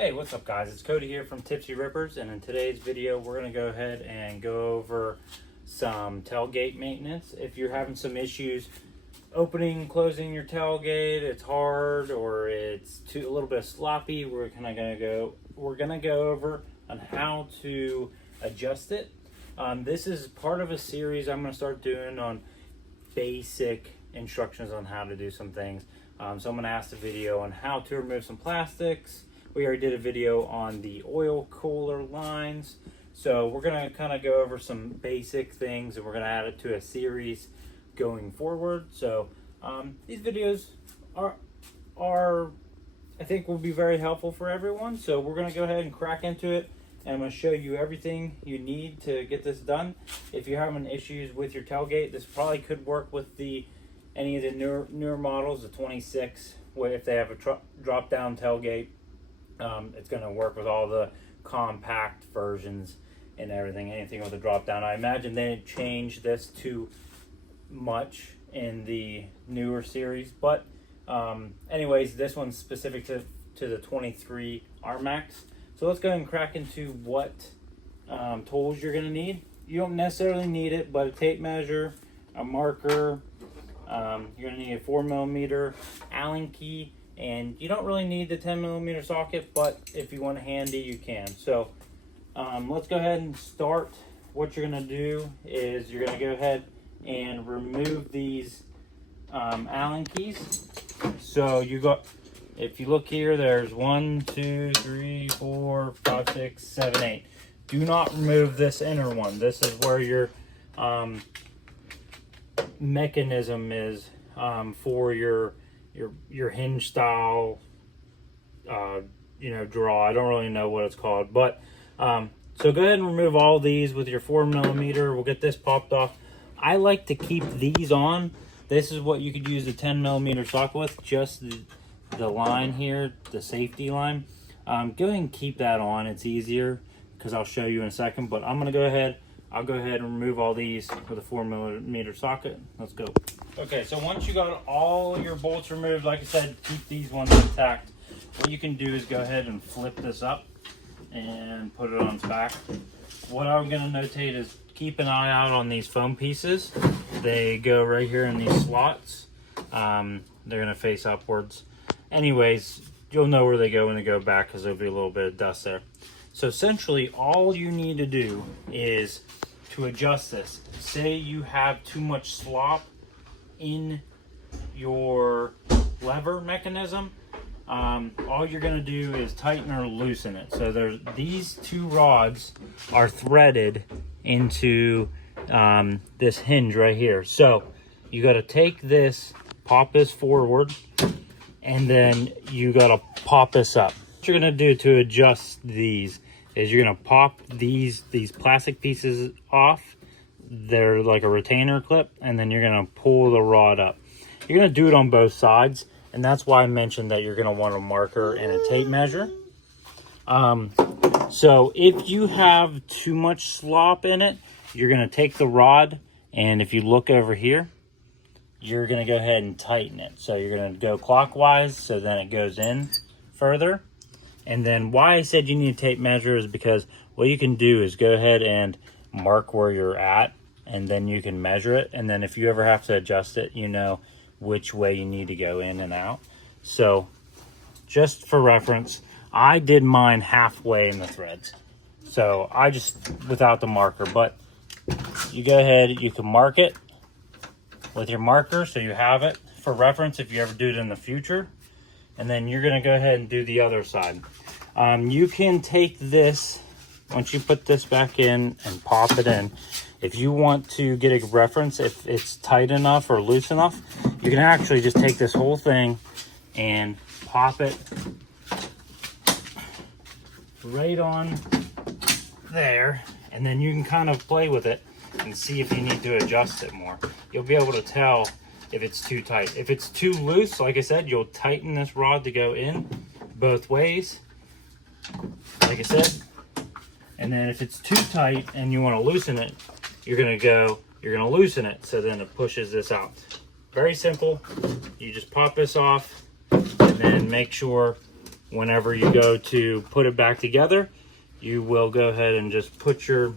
Hey, what's up guys? It's Cody here from Tipsy Rippers, and in today's video we're going to go ahead and go over some tailgate maintenance. If you're having some issues opening and closing your tailgate, it's hard or it's a little bit sloppy, we're going to go over on how to adjust it. This is part of a series I'm going to start doing on basic instructions on how to do some things. So I'm going to ask the video on how to remove some plastics. We already did a video on the oil cooler lines. So we're going to kind of go over some basic things, and we're going to add it to a series going forward. So these videos are I think will be very helpful for everyone. So we're going to go ahead and crack into it, and I'm going to show you everything you need to get this done. If you're having issues with your tailgate, this probably could work with any of the newer models, the 26, where if they have a drop down tailgate. It's going to work with all the compact versions and everything, anything with a drop down. I imagine they didn't change this too much in the newer series, but anyways, this one's specific to the 23 Rmax. So let's go ahead and crack into what tools you're going to need. You don't necessarily need it, but a tape measure, a marker, you're going to need a 4mm Allen key. And you don't really need the 10mm socket, but if you want it handy, you can. So let's go ahead and start. What you're going to do is you're going to go ahead and remove these Allen keys. So if you look here, there's 1, 2, 3, 4, 5, 6, 7, 8. Do not remove this inner one. This is where your mechanism is for your hinge style draw. I don't really know what it's called, but so go ahead and remove all these with your 4mm. We'll get this popped off. I like to keep these on. This is what you could use the 10mm socket with, just the line here, the safety line. Go ahead and keep that on. It's easier because I'll show you in a second, but I'll go ahead and remove all these with a 4mm socket. Let's go. Okay, so once you got all your bolts removed, like I said, keep these ones intact. What you can do is go ahead and flip this up and put it on its back. What I'm going to notate is keep an eye out on these foam pieces. They go right here in these slots. They're going to face upwards. Anyways, you'll know where they go when they go back because there'll be a little bit of dust there. So essentially, all you need to do is to adjust this. Say you have too much slop in your lever mechanism, all you're going to do is tighten or loosen it. So these two rods are threaded into this hinge right here. So you got to take this, pop this forward, and then you got to pop this up. What you're going to do to adjust these is you're going to pop these plastic pieces off. They're like a retainer clip, and then you're going to pull the rod up. You're going to do it on both sides, and that's why I mentioned that you're going to want a marker and a tape measure. So if you have too much slop in it, you're going to take the rod, and if you look over here, you're going to go ahead and tighten it. So you're going to go clockwise, so then it goes in further. And then why I said you need a tape measure is because what you can do is go ahead and mark where you're at, and then you can measure it, and then if you ever have to adjust it, you know which way you need to go in and out. So just for reference, I did mine halfway in the threads, so I just without the marker. But you go ahead, you can mark it with your marker so you have it for reference if you ever do it in the future. And then you're going to go ahead and do the other side. You can take this, once you put this back in, and pop it in. If you want to get a reference, if it's tight enough or loose enough, you can actually just take this whole thing and pop it right on there, and then you can kind of play with it and see if you need to adjust it more. You'll be able to tell if it's too tight. If it's too loose, like I said, you'll tighten this rod to go in both ways, like I said. And then if it's too tight and you want to loosen it, you're going to loosen it, so then it pushes this out. Very simple. You just pop this off, and then make sure whenever you go to put it back together, you will go ahead and just put your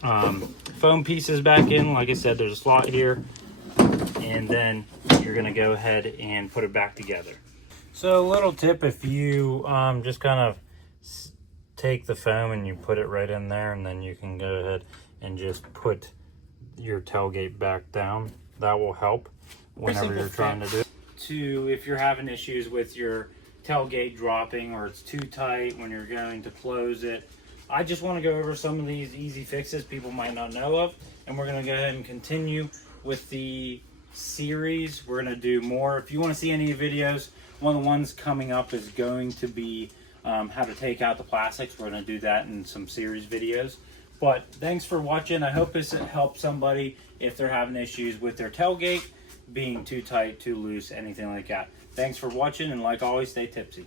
foam pieces back in. Like I said, there's a slot here, and then you're gonna go ahead and put it back together. So a little tip, if you just kind of take the foam and you put it right in there, and then you can go ahead and just put your tailgate back down. That will help whenever you're trying to do it. If you're having issues with your tailgate dropping, or it's too tight when you're going to close it, I just want to go over some of these easy fixes people might not know of, and we're going to go ahead and continue with the series. We're going to do more. If you want to see any videos, one of the ones coming up is going to be how to take out the plastics. We're going to do that in some series videos. But thanks for watching. I hope this helps somebody if they're having issues with their tailgate being too tight, too loose, anything like that. Thanks for watching, and like always, stay tipsy.